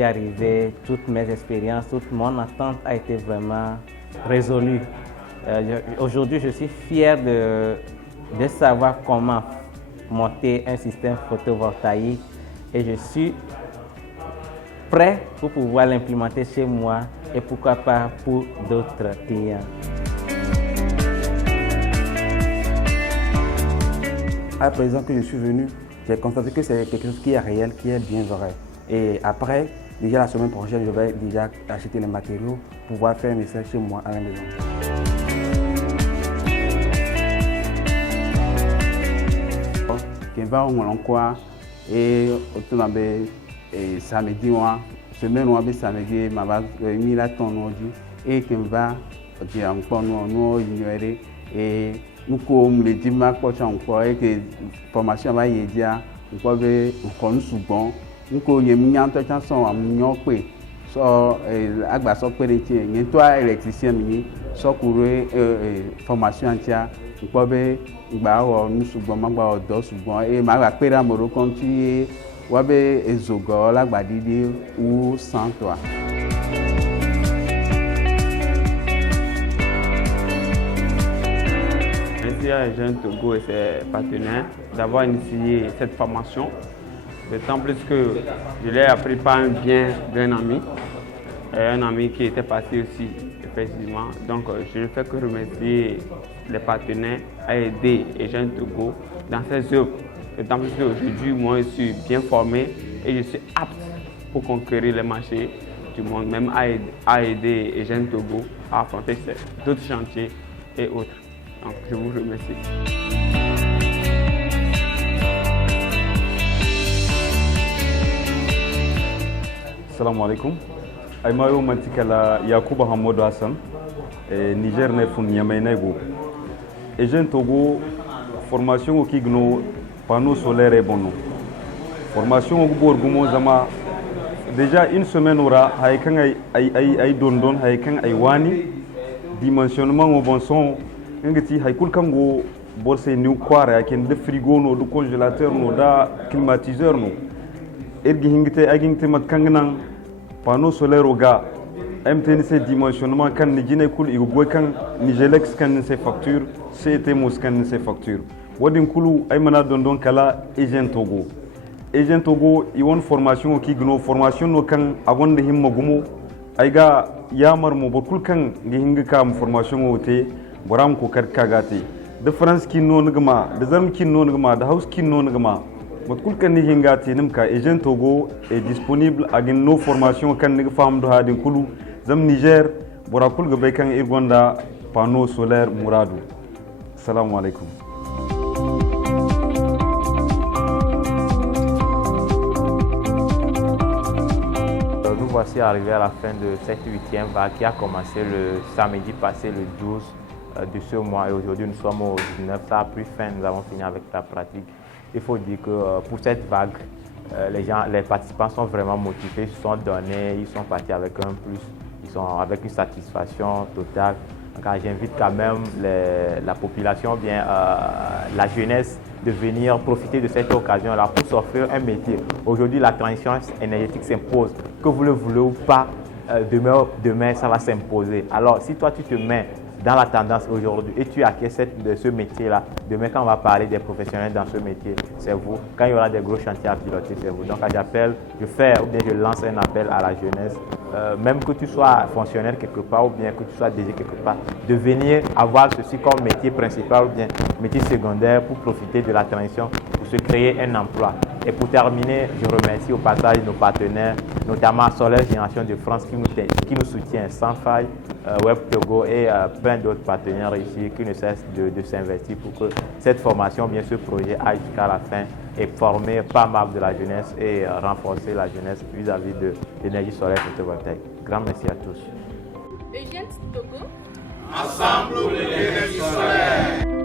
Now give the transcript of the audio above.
suis arrivé, toutes mes expériences, toute mon attente a été vraiment résolue. Aujourd'hui, je suis fier de savoir comment monter un système photovoltaïque et je suis prêt pour pouvoir l'implémenter chez moi et pourquoi pas pour d'autres clients. À présent que je suis venu, j'ai constaté que c'est quelque chose qui est réel, qui est bien vrai. Et après, déjà la semaine prochaine, je vais déjà acheter les matériaux pour pouvoir faire un essai chez moi à la maison. Kemba on et autour samedi semaine on samedi ma va mis la ton et Kemba qui encore nous ignorer et nous comme les dimanches pour et que formation va y dire on peut on souvent nous ko yemi nyanto chanson amnyo pe so agba so pe nti yen to électricien mi so couré formation antia on peut gba o nu sugbon ma gba odo sugbon e ma gba pe ra moro kon ti wa be ezogo lagba didi ou sans toi. Merci à Jeune Togo et ses partenaires d'avoir initié cette formation. D'autant plus que je l'ai appris par un bien d'un ami qui était parti aussi, effectivement. Donc je ne fais que remercier les partenaires AED et Jeune Togo dans ces œuvres. D'autant plus qu'aujourd'hui, moi je suis bien formé et je suis apte pour conquérir les marchés du monde, même AED et Jeune Togo, à affronter d'autres chantiers et autres. Donc je vous remercie. Assalamu alaikum. Aymayo mantikala Yakuba Hamadou Hassan, Niger ne fun Yamenego. Et Jeune Togo, formation au Kigno, panneau solaire et bon. Formation au Bourgoumon Zama. Déjà une semaine aura, Haïkan Aï Dondon, Haïkan Aïwani, dimensionnement au bon son, Ngati Haïkoul Kango, Borse New Quare, Haïkan de frigo, no, de congélateur, no, da climatiseur, no. Ergi Hingte, Agingte Matkangan. Panneau solaire au gars, MTNC dimensionnement quand ni jine cool igwe quand ni gelex quand ni ses factures, CTMOS quand ni ses factures. Wadin kulu aymana dondon kala Agent Togo. Agent Togo iwon formation ki gno formation no kan agonde himma gumo ayga yamar mo bokul kan gi hinga kam formation wote boram ko kar kagate. De France ki no ngma, de Zarm ki no ngma, de House ki no ngma. Matkul kan ni hingati nimka Agent Togo est disponible à nos formations kan ni fam do hadin kulu zam Niger borakul ga bay kan irgonda panneau solaire Mouradou. Assalamu alaikum. Nous voici arrivés à la fin de cette 8e vague qui a commencé le samedi passé, le 12 de ce mois, et aujourd'hui nous sommes au 19. Ça a pris fin, nous avons fini avec la pratique. Il faut dire que pour cette vague, les participants sont vraiment motivés, ils se sont donnés, ils sont partis avec un plus, ils sont avec une satisfaction totale. Donc j'invite quand même la population, bien la jeunesse, de venir profiter de cette occasion-là pour s'offrir un métier. Aujourd'hui, la transition énergétique s'impose. Que vous le voulez ou pas, demain ça va s'imposer. Alors si toi tu te mets dans la tendance aujourd'hui et tu acquiers ce métier-là, demain quand on va parler des professionnels dans ce métier, c'est vous. Quand il y aura des gros chantiers à piloter, c'est vous. Donc je lance un appel à la jeunesse, même que tu sois fonctionnaire quelque part ou bien que tu sois déjà quelque part, de venir avoir ceci comme métier principal ou bien métier secondaire pour profiter de la transition, pour se créer un emploi. Et pour terminer, je remercie au passage nos partenaires, notamment Solaire Génération de France qui nous soutient sans faille, Web Togo et plein d'autres partenaires ici qui ne cessent de s'investir pour que cette formation, bien ce projet aille jusqu'à la fin et former pas mal de la jeunesse et renforcer la jeunesse vis-à-vis de l'énergie solaire photovoltaïque. Grand merci à tous. Agent Togo. Ensemble pour l'énergie solaire.